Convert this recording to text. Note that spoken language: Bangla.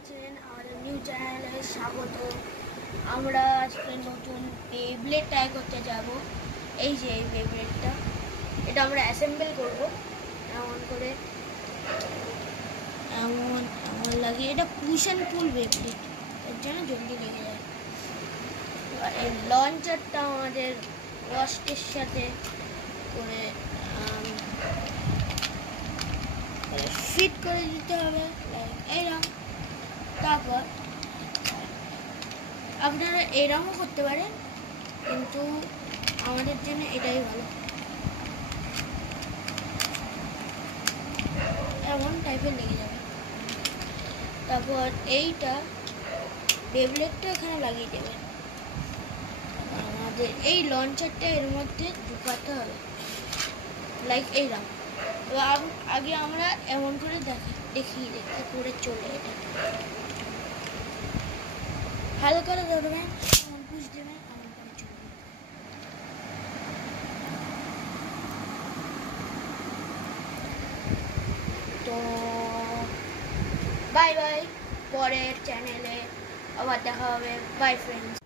আছেন আমাদের নিউ চ্যানেলে স্বাগত। আমরা আজকে নতুন বেব্লেড ট্রাই করতে যাব। এই যে এই বেব্লেডটা, এটা আমরা অ্যাসেম্বল করব। এমন করে এমন এমন লাগিয়ে, এটা পুশ অ্যান্ড পুল বেব্লেড, এর জন্য জলদি লেগে যায়। এই লঞ্চারটা আমাদের ওয়াস্টের সাথে করে ফিট করে দিতে হবে, এইরকম। তারপর আপনারা এরকমও করতে পারেন, কিন্তু আমাদের জন্য এটাই ভালো। এমন টাইপের লেগে যাবে। তারপর এইটা বেব্লেডটা এখানে লাগিয়ে দেবেন। আমাদের এই লঞ্চারটা এর মধ্যে ঢুকাতে হবে, লাইক এইরকম। আগে আমরা এমন করে দেখিয়ে দেখতে করে চলে, এটা ভালো করে ধরবেন, এমন পুশ দেবেন, এমন করে চলবে। তো বাই বাই, পরের চ্যানেলে আবার দেখা হবে। By friends.